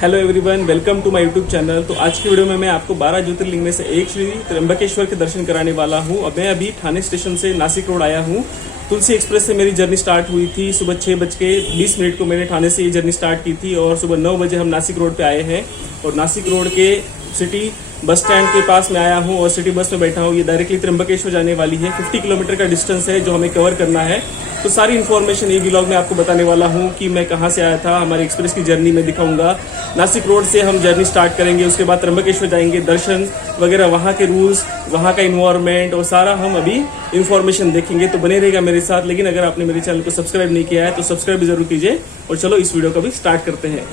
Hello everyone, welcome to my YouTube channel. तो आज की वीडियो में मैं आपको 12 ज्योतिर्लिंग में से एक श्री त्र्यंबकेश्वर के दर्शन कराने वाला हूं। अब मैं अभी ठाणे स्टेशन से नासिक रोड आया हूं। तुलसी एक्सप्रेस से मेरी जर्नी स्टार्ट हुई थी। सुबह 6:20 को मैंने ठाणे से ये जर्नी स्टार्ट की थी और सुबह 9 बजे हम नासिक रोड पे आए हैं। और नासिक रोड के सिटी बस स्टैंड के पास में आया हूँ और सिटी बस में बैठा हूँ। ये डायरेक्टली त्र्यंबकेश्वर जाने वाली है। 50 किलोमीटर का डिस्टेंस है जो हमें कवर करना है। तो सारी इन्फॉर्मेशन ये व्लॉग में आपको बताने वाला हूँ कि मैं कहाँ से आया था, हमारी एक्सप्रेस की जर्नी में दिखाऊंगा। नासिक रोड से हम जर्नी स्टार्ट करेंगे, उसके बाद त्र्यंबकेश्वर जाएंगे, दर्शन वगैरह, वहाँ के रूल्स, वहाँ का इन्वायरमेंट और सारा हम अभी इन्फॉर्मेशन देखेंगे। तो बने रहेगा मेरे साथ। लेकिन अगर आपने मेरे चैनल को सब्सक्राइब नहीं किया है तो सब्सक्राइब भी जरूर कीजिए। और चलो इस वीडियो को भी स्टार्ट करते हैं।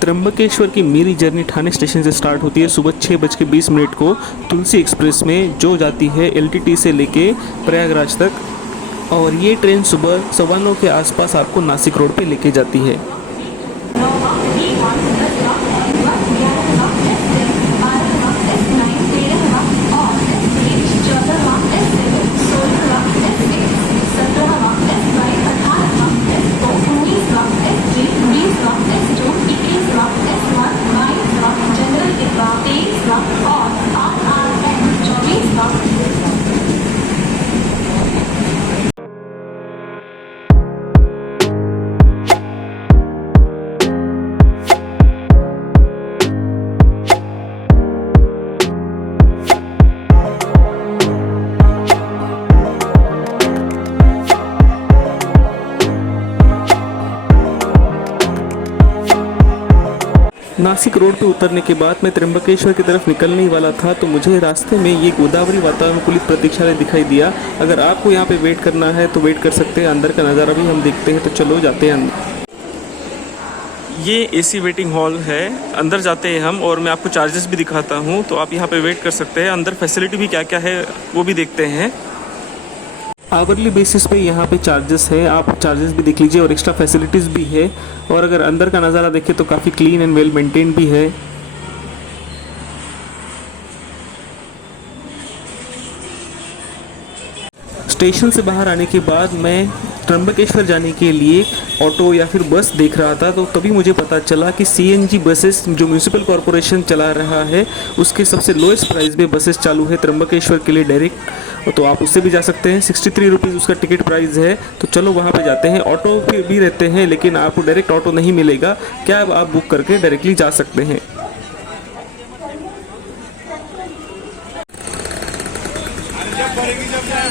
त्र्यंबकेश्वर की मेरी जर्नी ठाणे स्टेशन से स्टार्ट होती है सुबह 6:20 को तुलसी एक्सप्रेस में, जो जाती है LTT से लेके प्रयागराज तक। और ये ट्रेन सुबह 9:15 के आसपास आपको नासिक रोड पे लेके जाती है। नासिक रोड पे उतरने के बाद मैं त्र्यंबकेश्वर की तरफ निकलने ही वाला था तो मुझे रास्ते में ये गोदावरी वातानुकूलित प्रतीक्षालय दिखाई दिया। अगर आपको यहाँ पे वेट करना है तो वेट कर सकते हैं। अंदर का नज़ारा भी हम देखते हैं। तो चलो जाते हैं अंदर। ये AC वेटिंग हॉल है, अंदर जाते हैं हम और मैं आपको चार्जेस भी दिखाता हूँ। तो आप यहाँ पे वेट कर सकते हैं। अंदर फैसिलिटी भी क्या क्या है वो भी देखते हैं। आवरली बेसिस पे यहाँ पे चार्जेस है, आप चार्जेस भी देख लीजिए और एक्स्ट्रा फैसिलिटीज़ भी है। और अगर अंदर का नज़ारा देखें तो काफ़ी क्लीन एंड वेल मेंटेन भी है। स्टेशन से बाहर आने के बाद मैं त्र्यंबकेश्वर जाने के लिए ऑटो या फिर बस देख रहा था। तो तभी मुझे पता चला कि CNG बसेस जो म्यूनिसिपल कॉरपोरेशन चला रहा है उसके सबसे लोएस्ट प्राइस में बसेस चालू है त्र्यंबकेश्वर के लिए डायरेक्ट। तो आप उससे भी जा सकते हैं। 63 रुपीज़ उसका टिकट प्राइस है। तो चलो वहाँ पे जाते हैं। ऑटो भी रहते हैं लेकिन आपको डायरेक्ट ऑटो नहीं मिलेगा, कैब आप बुक करके डायरेक्टली जा सकते हैं।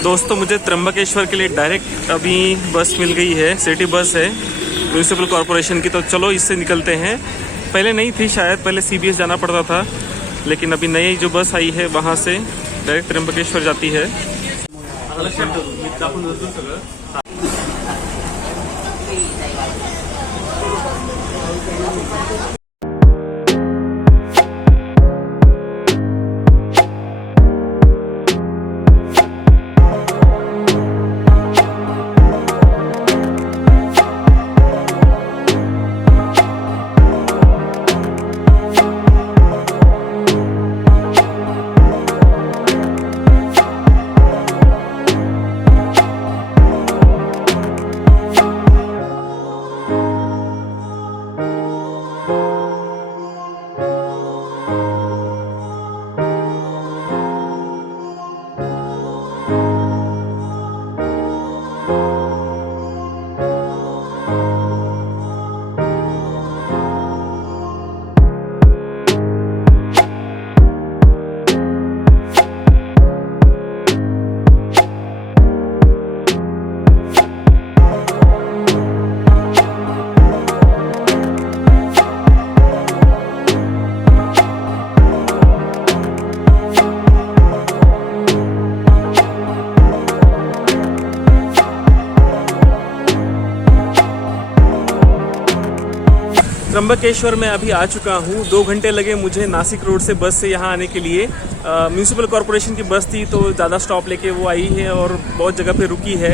दोस्तों, मुझे त्र्यंबकेश्वर के लिए डायरेक्ट अभी बस मिल गई है। सिटी बस है म्यूनिसिपल कॉरपोरेशन की। तो चलो इससे निकलते हैं। पहले नहीं थी शायद, पहले CBS जाना पड़ता था, लेकिन अभी नई जो बस आई है वहाँ से डायरेक्ट त्र्यंबकेश्वर जाती है। त्र्यंबकेश्वर में अभी आ चुका हूँ। 2 घंटे लगे मुझे नासिक रोड से बस से यहाँ आने के लिए। म्यूनिसिपल कॉरपोरेशन की बस थी तो ज़्यादा स्टॉप लेके वो आई है और बहुत जगह पे रुकी है।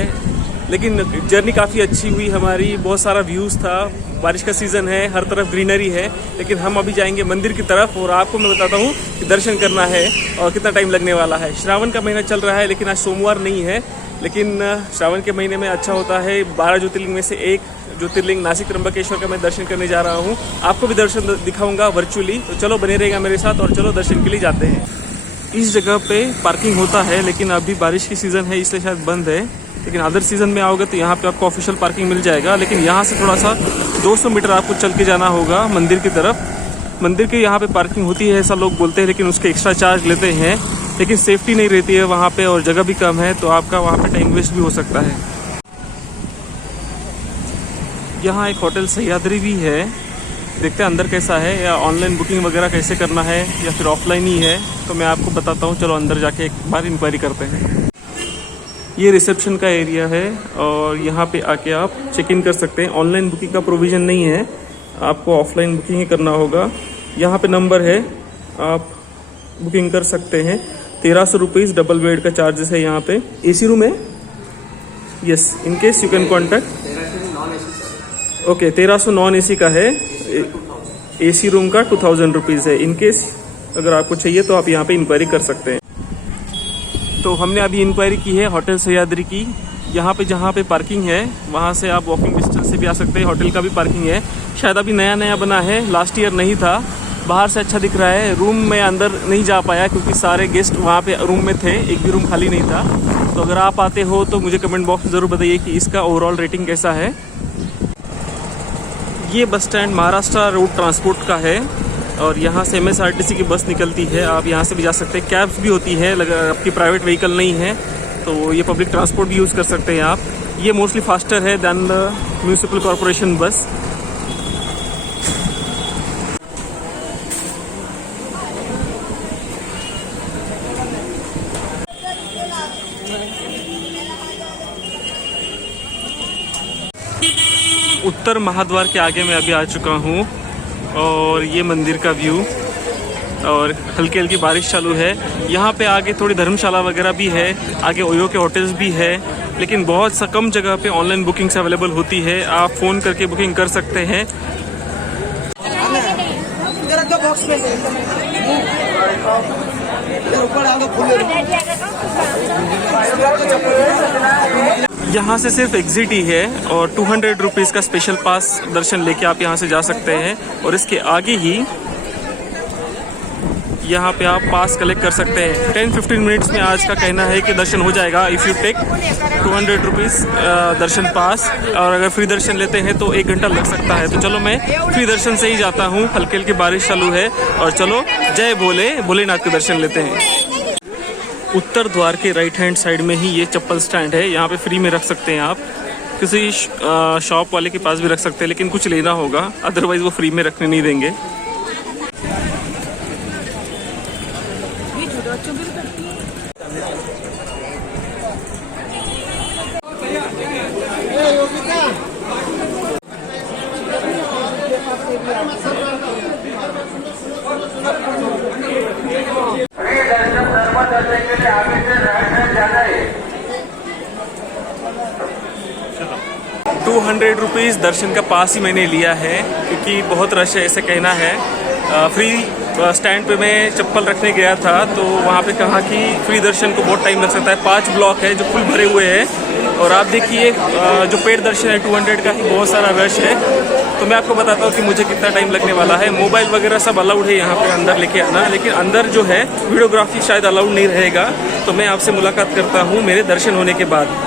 लेकिन जर्नी काफ़ी अच्छी हुई हमारी, बहुत सारा व्यूज़ था, बारिश का सीज़न है, हर तरफ ग्रीनरी है। लेकिन हम अभी जाएंगे मंदिर की तरफ और आपको मैं बताता हूँ कि दर्शन करना है और कितना टाइम लगने वाला है। श्रावण का महीना चल रहा है लेकिन आज सोमवार नहीं है, लेकिन श्रावण के महीने में अच्छा होता है। 12 ज्योतिर्लिंग में से एक ज्योतिर्लिंग नासिक त्र्यंबकेश्वर का मैं दर्शन करने जा रहा हूँ। आपको भी दर्शन दिखाऊंगा वर्चुअली, तो चलो बने रहेगा मेरे साथ और चलो दर्शन के लिए जाते हैं। इस जगह पे पार्किंग होता है, लेकिन अभी बारिश की सीज़न है इसलिए शायद बंद है, लेकिन अदर सीज़न में आओगे तो यहाँ पे आपको ऑफिशियल पार्किंग मिल जाएगा। लेकिन यहाँ से थोड़ा सा 200 मीटर आपको चल के जाना होगा मंदिर की तरफ। मंदिर के यहाँ पे पार्किंग होती है ऐसा लोग बोलते हैं, लेकिन उसके एक्स्ट्रा चार्ज लेते हैं, लेकिन सेफ्टी नहीं रहती है वहाँ पे और जगह भी कम है, तो आपका वहाँ पे टाइम वेस्ट भी हो सकता है। यहाँ एक होटल सह्याद्री भी है, देखते हैं अंदर कैसा है, या ऑनलाइन बुकिंग वगैरह कैसे करना है या फिर ऑफलाइन ही है, तो मैं आपको बताता हूँ। चलो अंदर जाके एक बार इंक्वायरी करते हैं। ये रिसेप्शन का एरिया है और यहाँ पे आके आप चेक इन कर सकते हैं। ऑनलाइन बुकिंग का प्रोविज़न नहीं है, आपको ऑफलाइन बुकिंग ही करना होगा। यहाँ पे नंबर है, आप बुकिंग कर सकते हैं। 1300 रुपीज़ डबल बेड का चार्जेस है यहाँ पे। AC रूम है, yes, in case you can contact. Okay, 1300 non AC का है। AC रूम का 2000 रुपीज़ है। इन केस अगर आपको चाहिए तो आप यहाँ पे इंक्वायरी कर सकते हैं। तो हमने अभी इंक्वायरी की है होटल सह्याद्री की। यहाँ पे जहाँ पे पार्किंग है वहाँ से आप वॉकिंग डिस्टेंस से भी आ सकते हैं। होटल का भी पार्किंग है, शायद अभी नया नया बना है, लास्ट ईयर नहीं था। बाहर से अच्छा दिख रहा है। रूम में अंदर नहीं जा पाया क्योंकि सारे गेस्ट वहाँ पे रूम में थे, एक भी रूम खाली नहीं था। तो अगर आप आते हो तो मुझे कमेंट बॉक्स में ज़रूर बताइए कि इसका ओवरऑल रेटिंग कैसा है। ये bus stand Maharashtra road transport का है और यहाँ से MSRTC की बस निकलती है, आप यहाँ से भी जा सकते हैं। कैब्स भी होती है, अगर आपकी प्राइवेट व्हीकल नहीं है तो ये पब्लिक ट्रांसपोर्ट भी यूज़ कर सकते हैं आप। ये मोस्टली फास्टर है दैन द म्यूनिसिपल कॉरपोरेशन बस। उत्तर महाद्वार के आगे मैं अभी आ चुका हूँ और ये मंदिर का व्यू, और हल्की हल्की बारिश चालू है। यहाँ पे आगे थोड़ी धर्मशाला वगैरह भी है, आगे ओयो के होटल्स भी है, लेकिन बहुत सा कम जगह पे ऑनलाइन बुकिंग्स अवेलेबल होती है। आप फ़ोन करके बुकिंग कर सकते हैं। यहाँ से सिर्फ एग्जिट ही है और 200 रुपीज़ का स्पेशल पास दर्शन लेके आप यहाँ से जा सकते हैं। और इसके आगे ही यहाँ पे आप पास कलेक्ट कर सकते हैं। 10-15 मिनट्स में आज का कहना है कि दर्शन हो जाएगा इफ़ यू टेक 200 रुपीज़ दर्शन पास। और अगर फ्री दर्शन लेते हैं तो 1 घंटा लग सकता है। तो चलो मैं फ्री दर्शन से ही जाता हूँ। हल्की हल्की बारिश चालू है और चलो जय भोलेनाथ के दर्शन लेते हैं। उत्तर द्वार के राइट हैंड साइड में ही ये चप्पल स्टैंड है, यहाँ पे फ्री में रख सकते हैं आप। किसी शॉप वाले के पास भी रख सकते हैं, लेकिन कुछ लेना होगा, अदरवाइज़ वो फ्री में रखने नहीं देंगे। ₹200 दर्शन का पास ही मैंने लिया है क्योंकि बहुत रश है ऐसे कहना है। फ्री स्टैंड पे मैं चप्पल रखने गया था तो वहाँ पे कहा कि फ्री दर्शन को बहुत टाइम लग सकता है। 5 ब्लॉक है जो फुल भरे हुए हैं और आप देखिए जो पेड दर्शन है 200 का ही बहुत सारा रश है। तो मैं आपको बताता हूँ कि मुझे कितना टाइम लगने वाला है। मोबाइल वगैरह सब अलाउड है यहाँ पे अंदर लेके आना, लेकिन अंदर जो है वीडियोग्राफी शायद अलाउड नहीं रहेगा। तो मैं आपसे मुलाकात करता हूँ मेरे दर्शन होने के बाद।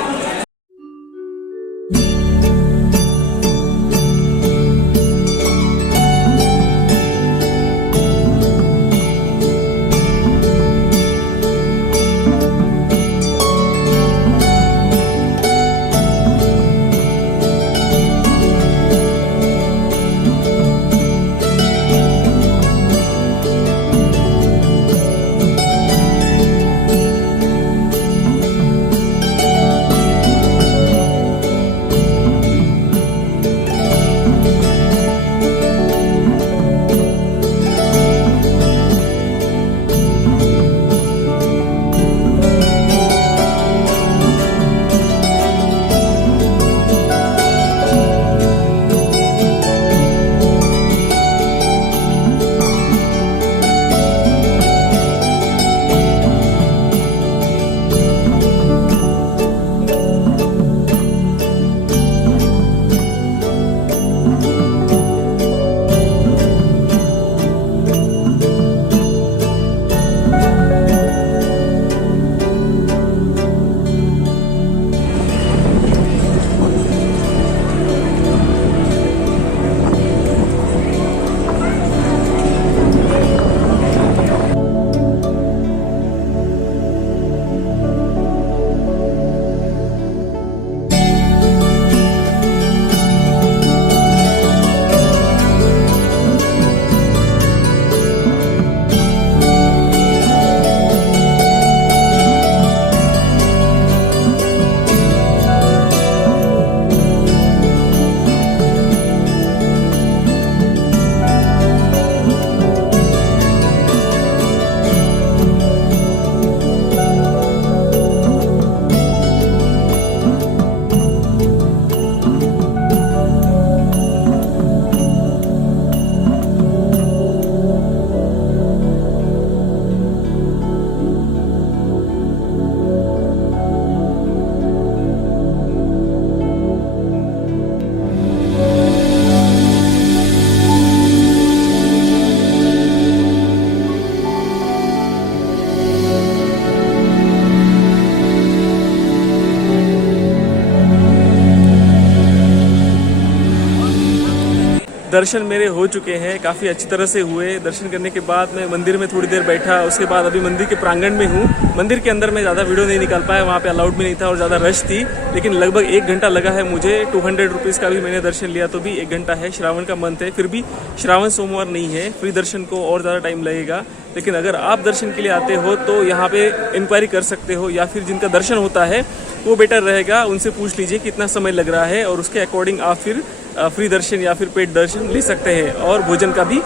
दर्शन मेरे हो चुके हैं, काफ़ी अच्छी तरह से हुए। दर्शन करने के बाद मैं मंदिर में थोड़ी देर बैठा, उसके बाद अभी मंदिर के प्रांगण में हूँ। मंदिर के अंदर मैं ज़्यादा वीडियो नहीं निकाल पाया, वहाँ पे अलाउड भी नहीं था और ज़्यादा रश थी, लेकिन लगभग 1 घंटा लगा है मुझे। 200 रुपीज़ का भी मैंने दर्शन लिया, तो भी 1 घंटा है। श्रावण का मंथ है, फिर भी श्रावण सोमवार नहीं है, फ्री दर्शन को और ज़्यादा टाइम लगेगा। लेकिन अगर आप दर्शन के लिए आते हो तो यहाँ पे इंक्वायरी कर सकते हो, या फिर जिनका दर्शन होता है वो बेटर रहेगा, उनसे पूछ लीजिए कितना समय लग रहा है, और उसके अकॉर्डिंग आप फिर फ्री दर्शन या फिर पेड दर्शन ले सकते हैं और भोजन का भी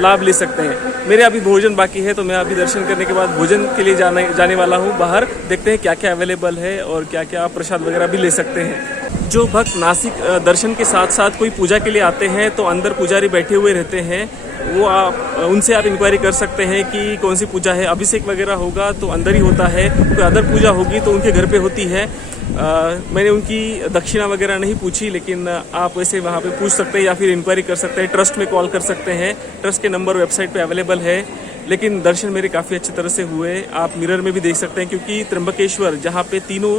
लाभ ले सकते हैं। मेरे अभी भोजन बाकी है, तो मैं अभी दर्शन करने के बाद भोजन के लिए जाने वाला हूँ बाहर। देखते हैं क्या क्या अवेलेबल है और क्या क्या आप प्रसाद वगैरह भी ले सकते हैं। जो भक्त नासिक दर्शन के साथ साथ कोई पूजा के लिए आते हैं तो अंदर पुजारी बैठे हुए रहते हैं, वो उनसे आप इंक्वायरी कर सकते हैं कि कौन सी पूजा है। अभिषेक वगैरह होगा तो अंदर ही होता है, कोई अदर पूजा होगी तो उनके घर पे होती है। मैंने उनकी दक्षिणा वगैरह नहीं पूछी, लेकिन आप वैसे वहाँ पे पूछ सकते हैं या फिर इंक्वायरी कर सकते हैं। ट्रस्ट में कॉल कर सकते हैं, ट्रस्ट के नंबर वेबसाइट पे अवेलेबल है। लेकिन दर्शन मेरे काफ़ी अच्छी तरह से हुए, आप मिरर में भी देख सकते हैं, क्योंकि त्र्यंबकेश्वर जहाँ पे तीनों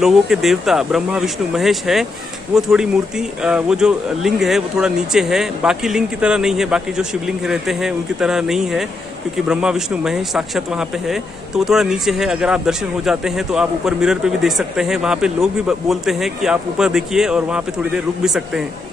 लोगों के देवता ब्रह्मा विष्णु महेश है, वो थोड़ी मूर्ति वो जो लिंग है वो थोड़ा नीचे है, बाकी लिंग की तरह नहीं है, बाकी जो शिवलिंग रहते हैं उनकी तरह नहीं है, क्योंकि ब्रह्मा विष्णु महेश साक्षात वहाँ पे है, तो वो थोड़ा नीचे है। अगर आप दर्शन हो जाते हैं तो आप ऊपर मिरर पे भी देख सकते हैं, वहाँ पे लोग भी बोलते हैं कि आप ऊपर देखिए, और वहाँ पे थोड़ी देर रुक भी सकते हैं।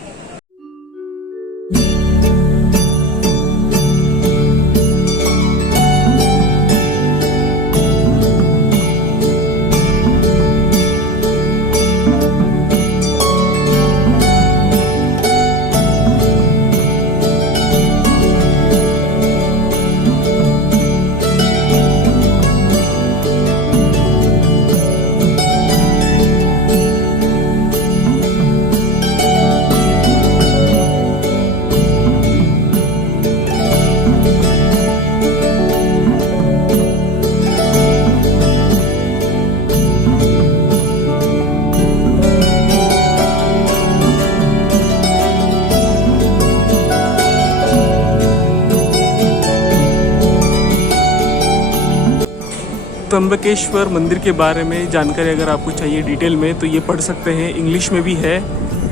त्र्यंबकेश्वर मंदिर के बारे में जानकारी अगर आपको चाहिए डिटेल में तो ये पढ़ सकते हैं, इंग्लिश में भी है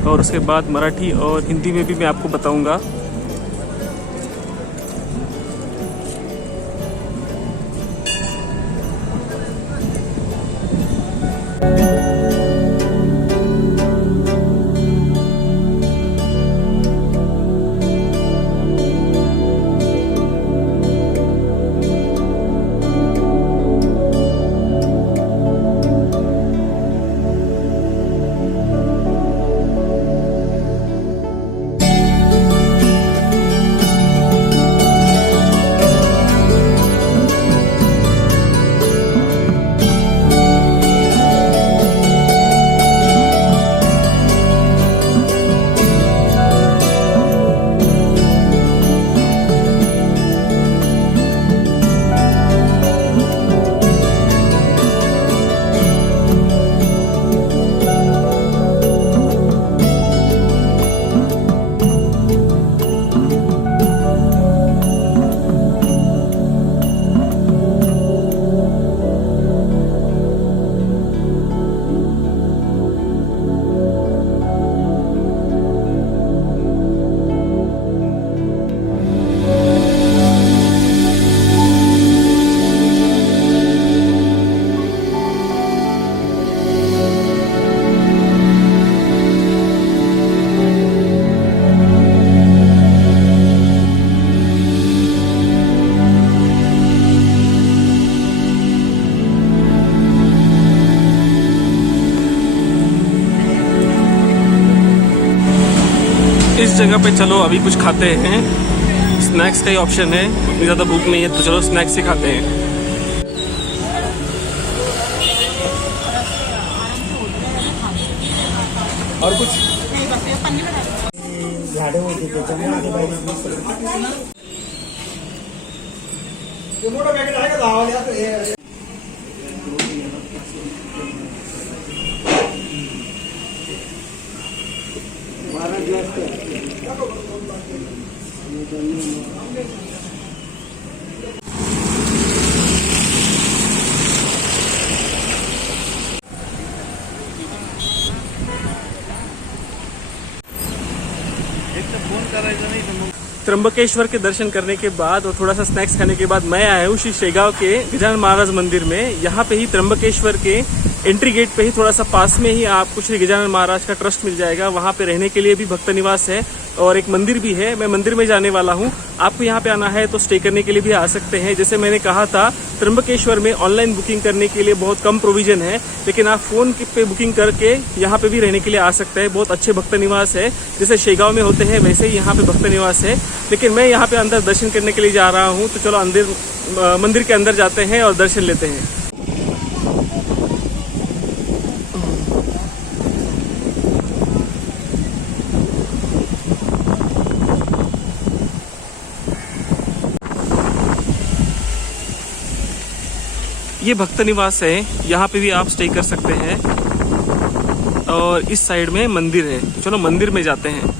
और उसके बाद मराठी और हिंदी में भी मैं आपको बताऊंगा। इस जगह पे चलो अभी कुछ खाते हैं, स्नैक्स का ही ऑप्शन है, उतनी ज़्यादा भूख नहीं है तो चलो स्नैक्स ही खाते हैं। और कुछ त्र्यंबकेश्वर के दर्शन करने के बाद और थोड़ा सा स्नैक्स खाने के बाद मैं आया हूँ श्री शेगांव के गजानन महाराज मंदिर में। यहाँ पे ही त्र्यंबकेश्वर के एंट्री गेट पे ही थोड़ा सा पास में ही आपको श्री गजानन महाराज का ट्रस्ट मिल जाएगा। वहाँ पे रहने के लिए भी भक्त निवास है और एक मंदिर भी है। मैं मंदिर में जाने वाला हूँ। आपको यहाँ पे आना है तो स्टे करने के लिए भी आ सकते हैं। जैसे मैंने कहा था, त्र्यंबकेश्वर में ऑनलाइन बुकिंग करने के लिए बहुत कम प्रोविजन है, लेकिन आप फोन पे बुकिंग करके यहाँ पे भी रहने के लिए आ सकते हैं। बहुत अच्छे भक्त निवास है, जैसे शेगांव में होते हैं वैसे ही यहाँ पे भक्त निवास है। लेकिन मैं यहाँ पे अंदर दर्शन करने के लिए जा रहा हूँ, तो चलो अंदर मंदिर के अंदर जाते हैं और दर्शन लेते हैं। ये भक्त निवास है, यहाँ पे भी आप स्टे कर सकते हैं और इस साइड में मंदिर है। तो चलो मंदिर में जाते हैं।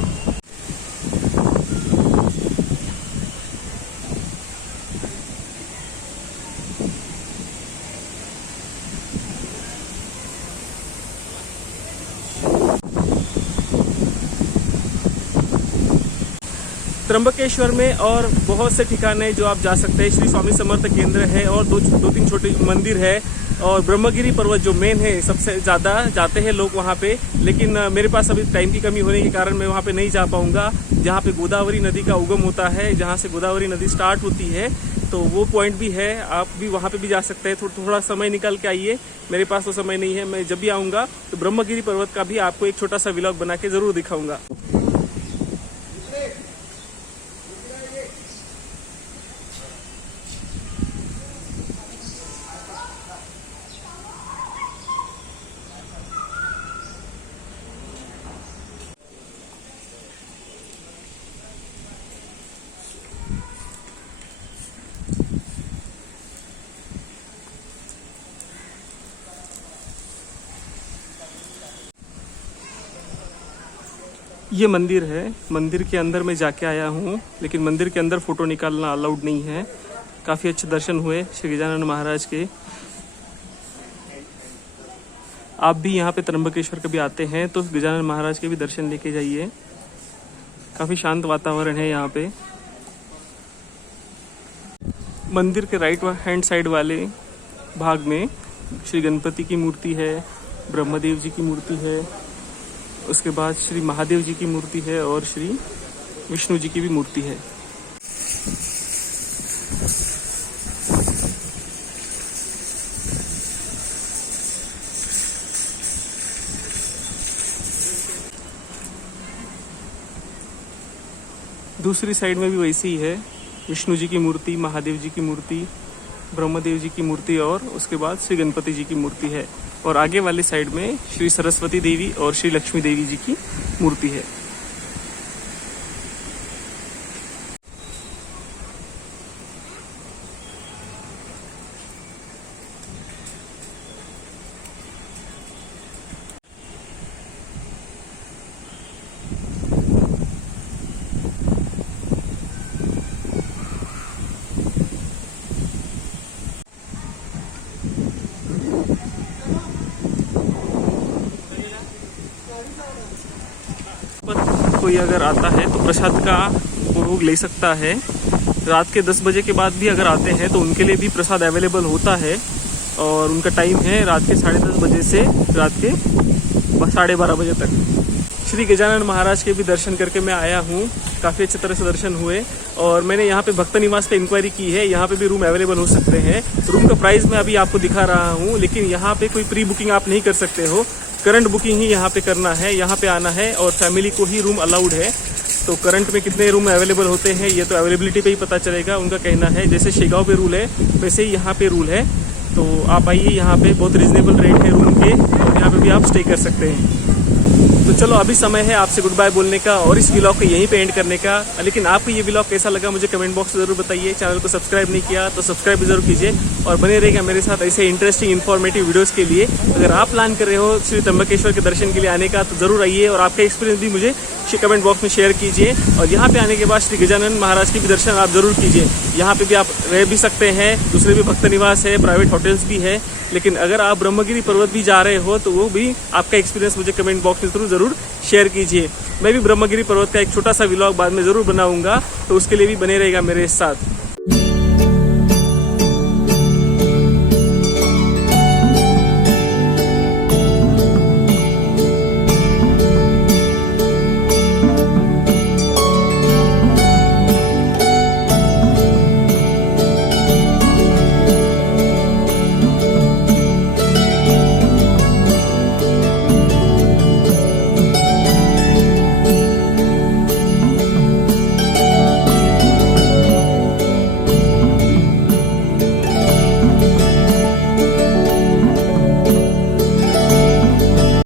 त्र्यंबकेश्वर में और बहुत से ठिकाने जो आप जा सकते हैं। श्री स्वामी समर्थ केंद्र है और दो तीन छोटे मंदिर है और ब्रह्मगिरी पर्वत जो मेन है, सबसे ज़्यादा जाते हैं लोग वहाँ पे। लेकिन मेरे पास अभी टाइम की कमी होने के कारण मैं वहाँ पे नहीं जा पाऊँगा। जहाँ पे गोदावरी नदी का उगम होता है, जहाँ से गोदावरी नदी स्टार्ट होती है, तो वो पॉइंट भी है। आप भी वहाँ पे भी जा सकते हैं। थोड़ा समय निकाल के आइए। मेरे पास तो समय नहीं है। मैं जब भी आऊँगा तो ब्रह्मगिरी पर्वत का भी आपको एक छोटा सा व्लॉग बना के ज़रूर दिखाऊँगा। ये मंदिर है। मंदिर के अंदर मैं जाके आया हूँ, लेकिन मंदिर के अंदर फ़ोटो निकालना अलाउड नहीं है। काफ़ी अच्छे दर्शन हुए श्री गजानन महाराज के। आप भी यहाँ पे त्र्यंबकेश्वर कभी आते हैं तो गजानन महाराज के भी दर्शन लेके जाइए। काफ़ी शांत वातावरण है यहाँ पे। मंदिर के राइट हैंड साइड वाले भाग में श्री गणपति की मूर्ति है, ब्रह्मदेव जी की मूर्ति है, उसके बाद श्री महादेव जी की मूर्ति है और श्री विष्णु जी की भी मूर्ति है। दूसरी साइड में भी वैसी ही है। विष्णु जी की मूर्ति, महादेव जी की मूर्ति, ब्रह्मदेव जी की मूर्ति और उसके बाद श्री गणपति जी की मूर्ति है। और आगे वाली साइड में श्री सरस्वती देवी और श्री लक्ष्मी देवी जी की मूर्ति है। कोई अगर आता है तो प्रसाद का भोग ले सकता है। रात के 10 बजे के बाद भी अगर आते हैं तो उनके लिए भी प्रसाद अवेलेबल होता है और उनका टाइम है रात के 10:30 बजे से रात के 12:30 बजे तक। श्री गजानन महाराज के भी दर्शन करके मैं आया हूँ। काफ़ी अच्छी तरह से दर्शन हुए और मैंने यहाँ पे भक्त निवास पे इंक्वायरी की है। यहाँ पे भी रूम अवेलेबल हो सकते हैं। रूम का प्राइस मैं अभी आपको दिखा रहा हूँ, लेकिन यहाँ पे कोई प्री बुकिंग आप नहीं कर सकते हो। करंट बुकिंग ही यहाँ पे करना है, यहाँ पे आना है और फैमिली को ही रूम अलाउड है। तो करंट में कितने रूम अवेलेबल होते हैं ये तो अवेलेबिलिटी पे ही पता चलेगा। उनका कहना है जैसे शेगांव पे रूल है वैसे ही यहाँ पे रूल है। तो आप आइए, यहाँ पे बहुत रिजनेबल रेट है रूम के और यहाँ पे भी आप स्टे कर सकते हैं। तो चलो अभी समय है आपसे गुड बाय बोलने का और इस व्लॉग को यहीं पे एंड करने का। लेकिन आपको ये व्लॉग कैसा लगा मुझे कमेंट बॉक्स में जरूर बताइए। चैनल को सब्सक्राइब नहीं किया तो सब्सक्राइब जरूर कीजिए और बने रहेगा मेरे साथ ऐसे इंटरेस्टिंग इन्फॉर्मेटिव वीडियोस के लिए। अगर आप प्लान कर रहे हो श्री त्र्यंबकेश्वर के दर्शन के लिए आने का तो जरूर आइए और आपका एक्सपीरियंस भी मुझे कमेंट बॉक्स में शेयर कीजिए। और यहाँ पे आने के बाद श्री गजानन महाराज के भी दर्शन आप जरूर कीजिए। यहाँ पे भी आप रह भी सकते हैं, दूसरे भी भक्त निवास है, प्राइवेट होटल्स भी है। लेकिन अगर आप ब्रह्मगिरी पर्वत भी जा रहे हो तो वो भी आपका एक्सपीरियंस मुझे कमेंट बॉक्स में जरूर शेयर कीजिए। मैं भी ब्रह्मगिरी पर्वत का एक छोटा सा व्लॉग बाद में ज़रूर बनाऊंगा, तो उसके लिए भी बने रहेगा मेरे साथ।